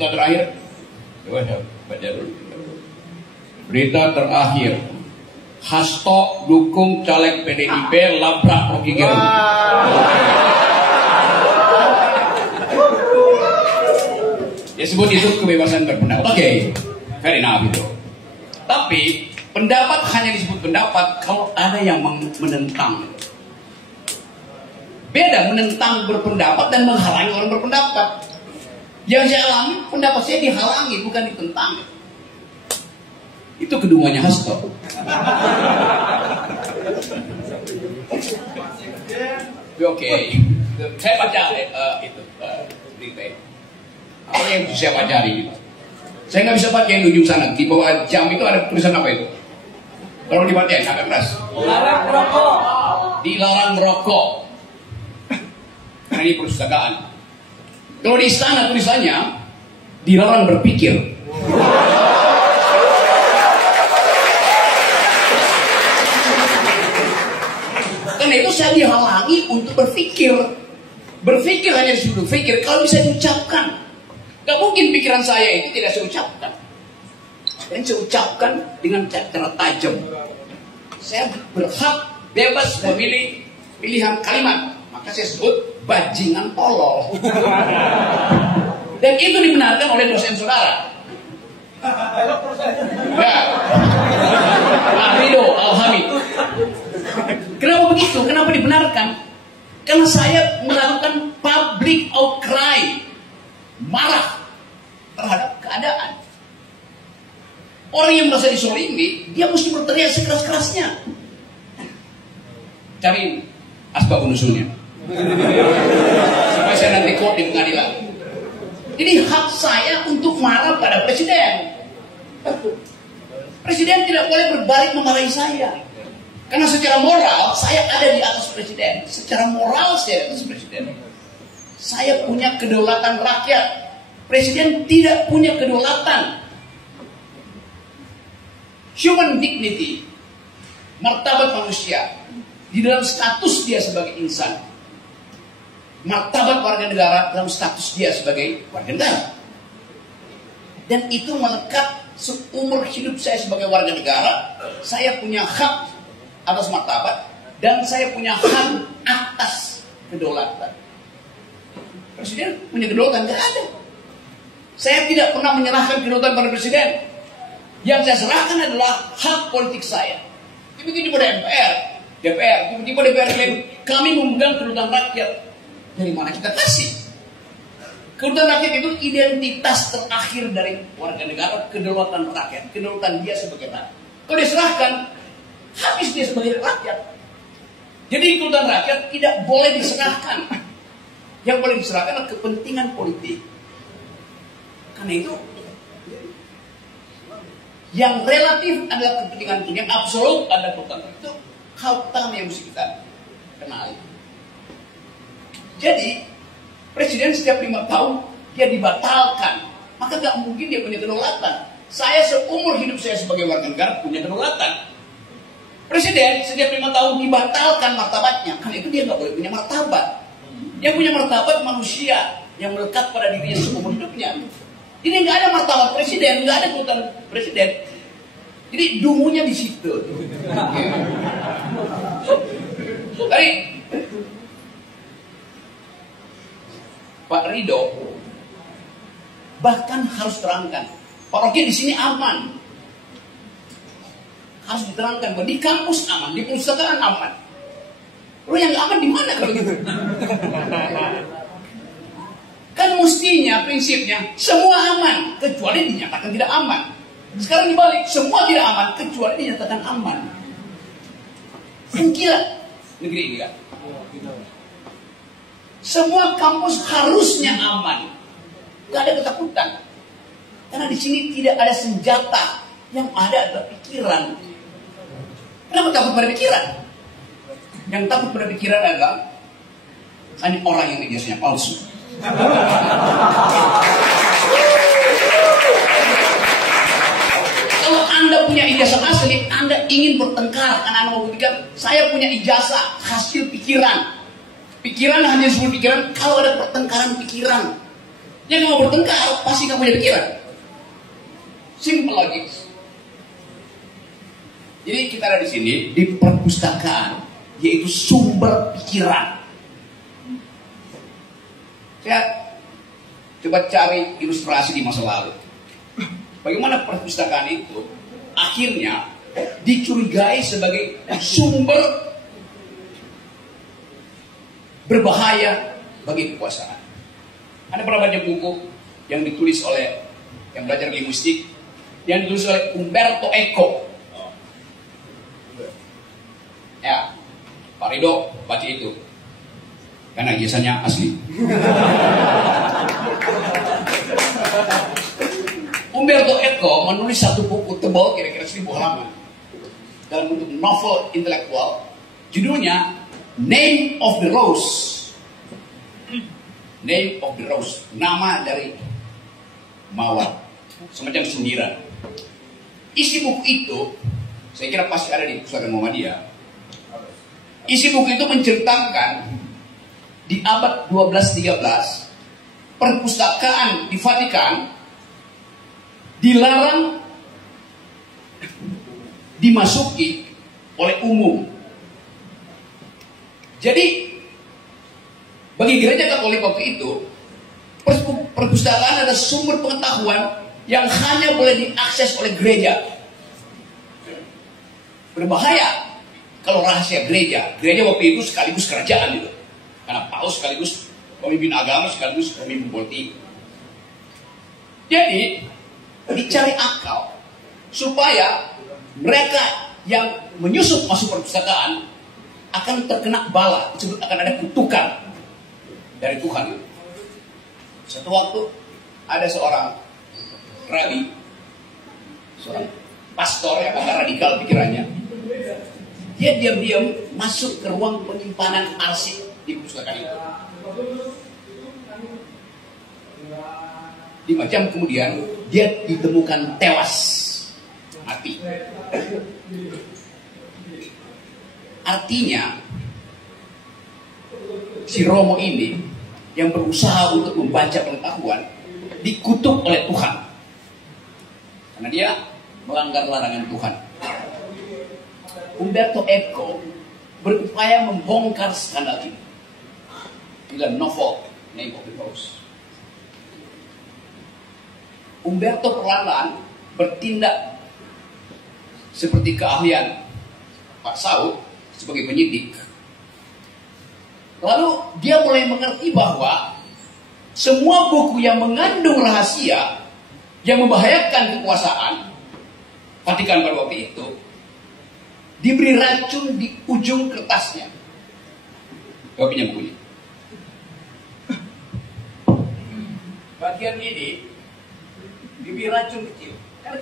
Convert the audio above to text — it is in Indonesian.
berita terakhir. Coba baca dulu. Berita terakhir. Hasto dukung caleg PDIP labrak Rocky Gerung. Ya sebut itu kebebasan berpendapat. Oke, fair enough itu. Tapi pendapat hanya disebut pendapat kalau ada yang menentang. Beda menentang berpendapat dan menghalangi orang berpendapat. Yang saya alami, pendapat saya dihalangi, bukan ditentang. Itu kedungannya Hasto. Oke, saya baca itu berita. Apa yang saya baca hari ini? Saya nggak bisa baca yang ujung sana. Di bawah jam itu ada tulisan apa itu? Kalau dibacain agak keras. Dilarang merokok. Dilarang merokok. Karena ini perpustakaan. Kalau di istana tulisannya dilarang berpikir. Karena itu saya dihalangi untuk berpikir. Berpikir hanya disuruh pikir. Kalau bisa diucapkan, gak mungkin pikiran saya itu tidak saya ucapkan. Dan saya ucapkan dengan cara tajam. Saya berhak bebas memilih pilihan kalimat. Maka saya sebut bajingan tolol. Dan itu dibenarkan oleh dosen saudara. Ya. Pak Ridho Al-Hamid. Kenapa begitu? Kenapa dibenarkan? Karena saya melakukan public outcry, marah terhadap keadaan. Orang yang merasa disolimi, dia mesti berteriak sekeras-kerasnya. Cari asbab nusulnya. Supaya saya nanti quote di pengadilan. Ini hak saya untuk marah pada presiden. Presiden tidak boleh berbalik memarahi saya. Karena secara moral saya ada di atas presiden. Secara moral saya di atas presiden. Saya punya kedaulatan rakyat. Presiden tidak punya kedaulatan. Human dignity, martabat manusia di dalam status dia sebagai insan. Martabat warga negara dalam status dia sebagai warga negara. Dan itu melekat seumur hidup saya sebagai warga negara. Saya punya hak atas martabat dan saya punya hak atas kedaulatan. Presiden punya kedaulatan? Tidak ada. Saya tidak pernah menyerahkan kedaulatan pada presiden. Yang saya serahkan adalah hak politik saya. Begitu pada DPR, tiba-tiba DPR klaim kami memegang kedaulatan rakyat. Dari mana kita kasih? Kedaulatan rakyat itu identitas terakhir dari warga negara, kedaulatan rakyat, kedaulatan dia sebagai rakyat. Kalau diserahkan, habis dia sebagai rakyat. Jadi kedaulatan rakyat tidak boleh diserahkan. Yang boleh diserahkan adalah kepentingan politik. Karena itu, yang relatif adalah kepentingan politik, yang absolut adalah kedaulatan. Itu hal utama yang mesti kita kenali. Jadi, presiden setiap 5 tahun dia dibatalkan, maka gak mungkin dia punya kedaulatan. Saya seumur hidup saya sebagai warga negara punya kedaulatan. Presiden setiap 5 tahun dibatalkan martabatnya, karena itu dia gak boleh punya martabat. Yang punya martabat manusia yang melekat pada dirinya seumur hidupnya. Ini gak ada martabat presiden, gak ada kedaulatan presiden. Jadi dungunya di situ. Tadi Pak Ridho bahkan harus terangkan, Pak Rocky di sini aman. Harus diterangkan bahwa di kampus aman, di perpustakaan aman. Lo yang gak aman di mana kalau gitu? Kan mestinya prinsipnya semua aman kecuali dinyatakan tidak aman. Sekarang dibalik, semua tidak aman kecuali dinyatakan aman. Kan gila negeri ini kan? Semua kampus harusnya aman. Gak ada ketakutan. Karena di sini tidak ada senjata. Yang ada adalah pikiran. Kenapa takut pada pikiran? Yang takut pada pikiran adalah ini orang yang biasanya palsu. Kalau Anda punya ijazah asli, Anda ingin bertengkar. Karena Anda mau buktikan, saya punya ijazah hasil pikiran. Pikiran hanya disebut pikiran kalau ada pertengkaran pikiran. Yang mau bertengkar pasti nggak punya pikiran. Simple logik. Jadi kita ada di sini di perpustakaan, yaitu sumber pikiran. Saya coba cari ilustrasi di masa lalu. Bagaimana perpustakaan itu akhirnya dicurigai sebagai sumber berbahaya bagi kekuasaan. Anda pernah baca buku yang ditulis oleh yang belajar linguistik, yang ditulis oleh Umberto Eco. Ya, Pak Rido baca itu, karena ijazahnya asli. Umberto Eco menulis satu buku tebal kira-kira 1000 halaman dalam bentuk novel intelektual, judulnya Name of the Rose. Name of the Rose, nama dari mawar, semacam sindiran. Isi buku itu, saya kira pasti ada di Pusaka Muhammadiyah. Isi buku itu menceritakan di abad 12-13, perpustakaan di Vatikan dilarang dimasuki oleh umum. Jadi bagi gereja Katolik waktu itu, perpustakaan adalah sumber pengetahuan yang hanya boleh diakses oleh gereja. Berbahaya kalau rahasia gereja. Gereja waktu itu sekaligus kerajaan gitu. Karena paus sekaligus pemimpin agama, sekaligus pemimpin politik. Jadi dicari akal supaya mereka yang menyusup masuk perpustakaan akan terkena bala, disebut akan ada kutukan dari Tuhan. Satu waktu ada seorang rabi, seorang pastor yang agak radikal pikirannya. Dia diam-diam masuk ke ruang penyimpanan arsip di perpustakaan itu. 5 jam kemudian dia ditemukan tewas, mati. Artinya si Romo ini yang berusaha untuk membaca pengetahuan dikutuk oleh Tuhan karena dia melanggar larangan Tuhan. Umberto Eco berupaya membongkar skandal ini dengan novel Name of the Rose. Umberto perlahan bertindak seperti keahlian Pak Saud sebagai penyidik. Lalu dia mulai mengerti bahwa semua buku yang mengandung rahasia yang membahayakan kekuasaan Vatikan pada waktu itu diberi racun di ujung kertasnya. Kau pinjam bukunya. Bagian ini diberi racun kecil. Karena